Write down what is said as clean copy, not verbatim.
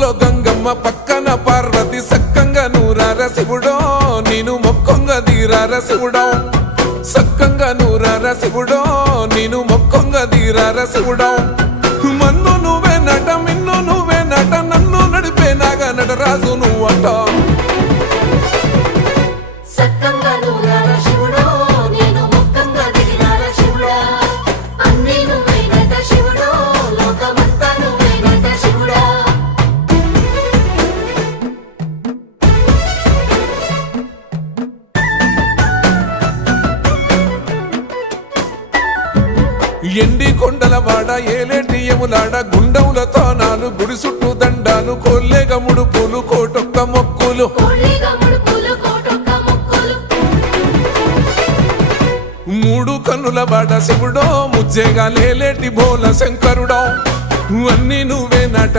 ముక్కుల్లో గంగమ్మ పక్కన పార్వతి సక్కంగా నూరార శివుడో నేను మొక్కొంగ దీరార శివుడో సక్కంగా నూరార శివుడో నేను మొక్కొంగ దీరార శివుడో మన్ను నువ్వే నట మిన్ను నువ్వే నట నన్ను నడిపే నాగ నటరాజు నువ్వట సక్కంగా నూరార శివుడో నేను మొక్కంగా దిగినార శివుడా అన్నీ నువ్వేనట శివుడో లోకమంతా నువ్వేనట శివుడా ఎండి కొండల వాడ ఏలేటి యములాడ గుండములతో నాలు గుడి చుట్టూ దండాలు కొల్లేగ ముడుపులు కోటొక్క మొక్కులు కోళ్ళిగా ముడుపులు కోటొక్క మొక్కులు మూడు కన్నుల వాడ శివుడో ముజ్జేగా లేలేటి బోల శంకరుడో అన్నీ నువ్వే నట